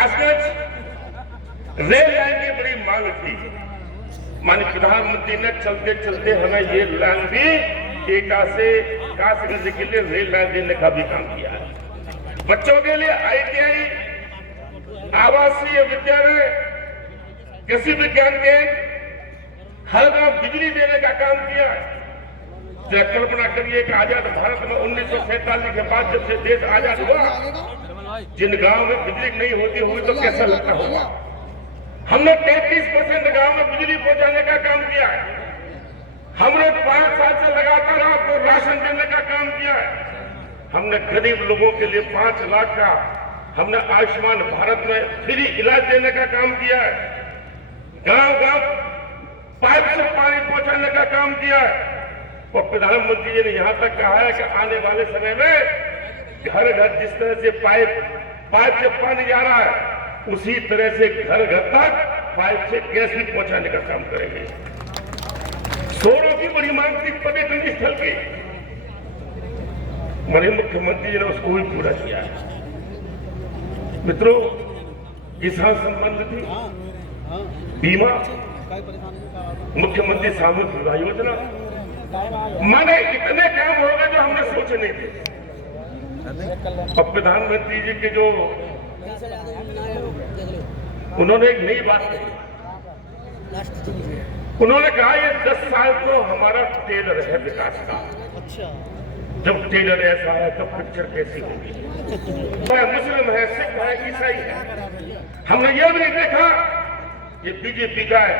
Kasganj rail line की बड़ी मांग थी। माननीय प्रधानमंत्री ने चलते चलते हमें ये लाइन भी एटा से कासगंज के लिए रेल लाइन देने का भी काम किया है। बच्चों के लिए ITI, आवासीय विद्यालय, कृषि विज्ञान केंद्र, हर गांव बिजली देने का काम किया है। जरा कल्पना करिए कि आजाद भारत में 1947 के बाद जब से देश आजाद हुआ, जिन गांव में बिजली नहीं होती होगी तो कैसा लगता होगा। हमने 33% गांव में बिजली पहुंचाने का काम किया है। हमने 5 साल से लगातार आपको राशन देने का काम किया है। हमने गरीब लोगों के लिए 5 लाख का हमने आयुष्मान भारत में फ्री इलाज देने का काम किया है। गांव गांव पाइप से पानी पहुंचाने का काम किया है। और प्रधानमंत्री जी ने यहां तक कहा है कि आने वाले समय में घर घर जिस तरह से पाइप से पानी जा रहा है, उसी तरह से घर घर तक पाइप से गैस भी पहुंचाने का काम करेंगे। सोरों की बड़ी मांग थी पर्यटन स्थल की, माननीय मुख्यमंत्री जी ने उसको भी पूरा किया है। मित्रों, किसान सम्मान निधि, बीमा, मुख्यमंत्री सामूहिक विवाह योजना, माने इतने काम हो गए जो हमने सोचे नहीं थे। और प्रधानमंत्री जी के जो उन्होंने एक नई बात कही, उन्होंने कहा ये 10 साल तो हमारा टेलर है विकास का। जब टेलर ऐसा है तो पिक्चर कैसी होगी। मुस्लिम है, सिख है, ईसाई है। हमने यह भी नहीं देखा ये बीजेपी का है,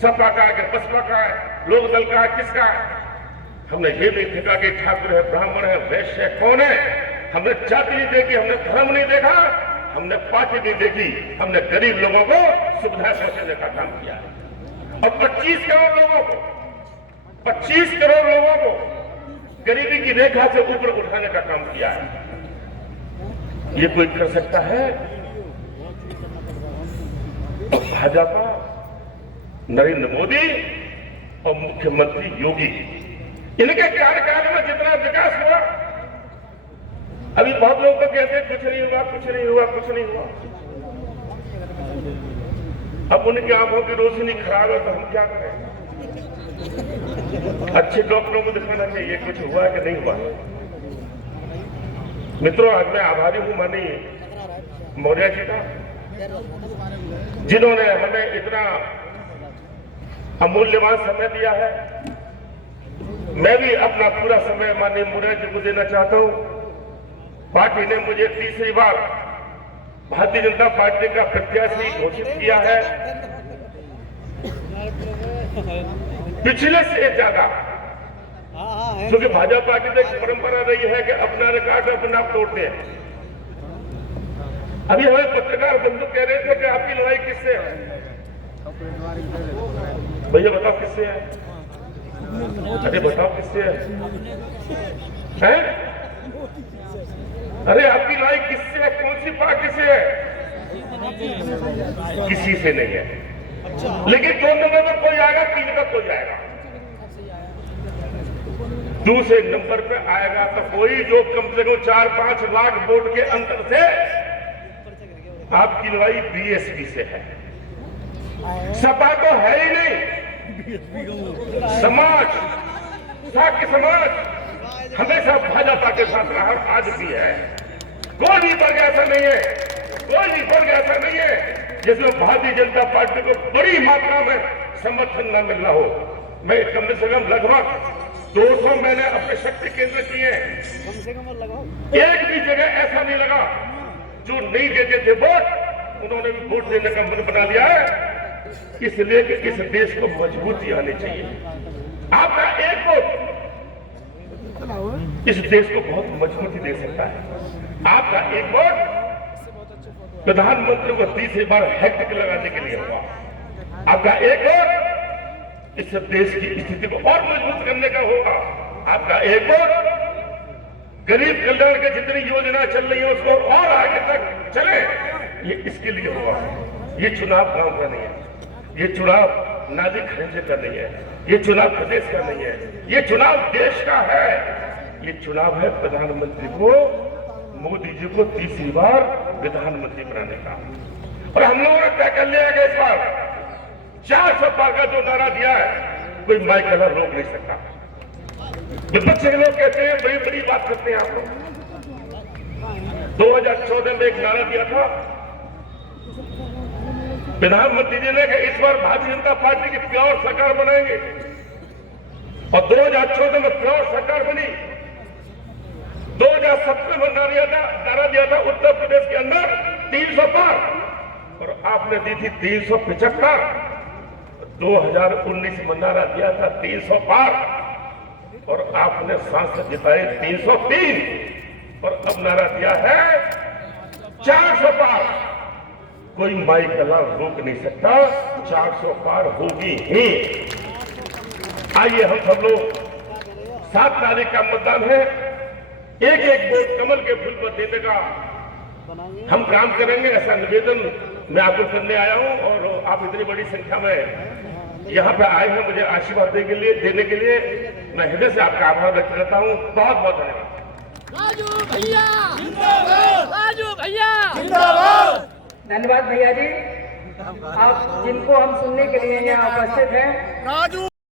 सपा का है, बसपा का है, लोक दल का है, किसका है। हमने ये नहीं देखा कि ठाकुर है, ब्राह्मण है, वैश्य है, कौन है। हमने जाति नहीं देखी, हमने धर्म नहीं देखा, हमने पार्टी नहीं देखी। हमने गरीब लोगों को सुविधा पहुंचाने का काम किया है। और 25 करोड़ लोगों को गरीबी की रेखा से ऊपर उठाने का काम किया है। ये कोई कर सकता है? भाजपा, नरेंद्र मोदी और मुख्यमंत्री योगी, इनके कार्यकाल में जितना विकास हुआ, अभी बहुत लोग तो कहते हैं कुछ नहीं हुआ, कुछ नहीं हुआ, कुछ नहीं हुआ। अब उनकी आंखों की रोशनी खराब है तो हम क्या करें? अच्छे डॉक्टरों को दिखाना चाहिए कुछ हुआ कि नहीं हुआ। मित्रों, आज मैं आभारी हूं माननीय मौर्य जी का, जिन्होंने हमें इतना अमूल्यवान समय दिया है। मैं भी अपना पूरा समय माननीय मौर्य जी को देना चाहता हूं। पार्टी ने मुझे तीसरी बार भारतीय जनता पार्टी का प्रत्याशी घोषित किया है। पिछले से ज्यादा, क्योंकि भाजपा की तो एक परंपरा रही है कि अपना रिकॉर्ड अपना आप तोड़ते हैं। अभी हमें पत्रकार बंधु कह रहे थे कि आपकी लड़ाई किससे है? भैया बताओ किससे है? अरे बताओ किससे है? अरे आपकी लड़ाई किससे है? कौन सी पार्टी से है? किसी से नहीं है। लेकिन 2 नंबर पर कोई आएगा, 3 पर कोई आएगा, दूसरे नंबर पे आएगा तो कोई जो कम से कम 4-5 लाख वोट के अंतर से आपकी लड़ाई BSP से है। सपा तो है ही नहीं। समाज, साक्य समाज हमेशा भाजपा के साथ रहा, आज भी है। कोई भी वर्ग ऐसा नहीं है, कोई भी वर्ग ऐसा नहीं है जिसमें भारतीय जनता पार्टी को बड़ी मात्रा में समर्थन न मिल रहा हो। मैं कम से कम लगभग 200 मैंने अपने शक्ति केंद्र किए, एक भी जगह ऐसा नहीं लगा जो नहीं देते थे वोट, उन्होंने भी वोट देने का मन बना लिया है। इसलिए कि इस देश को मजबूती आनी चाहिए। आपका एक वोट इस देश को बहुत मजबूती दे सकता है। आपका एक वोट प्रधानमंत्री को तीसरी बार हैट्रिक लगाने के लिए हुआ। आपका एक वोट इस देश की स्थिति को और मजबूत करने का होगा। आपका एक वोट गरीब कल्याण की जितनी योजना चल रही है उसको और आगे तक चले, ये इसके लिए होगा। ये चुनाव गांव का नहीं है, ये चुनाव नाली खरीदने का नहीं है, ये चुनाव प्रदेश का नहीं है, ये चुनाव देश का है। ये चुनाव है प्रधानमंत्री को, मोदी जी को तीसरी बार प्रधानमंत्री बनाने का। और हम लोगों ने तय कर लिया कि इस बार 400 पार का जो नारा दिया है कोई माई कलर रोक नहीं सकता। विपक्ष के लोग कहते हैं बड़ी बड़ी बात करते हैं आप लोग। 2014 में एक नारा दिया था प्रधानमंत्री जी ने कि इस बार भारतीय जनता पार्टी की प्योर सरकार बनाएंगे, और 2014 में प्योर सरकार बनी। 2017 में नारा दिया था उत्तर प्रदेश के अंदर 300 पार, और आपने दी थी 375। 2019 में नारा दिया था 300 पार, और आपने सांसद जिताए 303, और अब नारा दिया है 400 पार। कोई माई कला रोक नहीं सकता, 400 पार होगी ही। आइए हम सब लोग 7 तारीख का मतदान है, एक एक वोट कमल के फूल पर देने का हम काम करेंगे, ऐसा निवेदन मैं आपको करने आया हूं। और आप इतनी बड़ी संख्या में यहाँ पे आए हैं मुझे आशीर्वाद देने के लिए मैं हृदय से आपका आभार व्यक्त करता हूँ। बहुत बहुत धन्यवाद। राजू भैया जिंदाबाद, राजू भैया जिंदाबाद। धन्यवाद भैया जी, आप जिनको हम सुनने के लिए यहाँ उपस्थित हैं।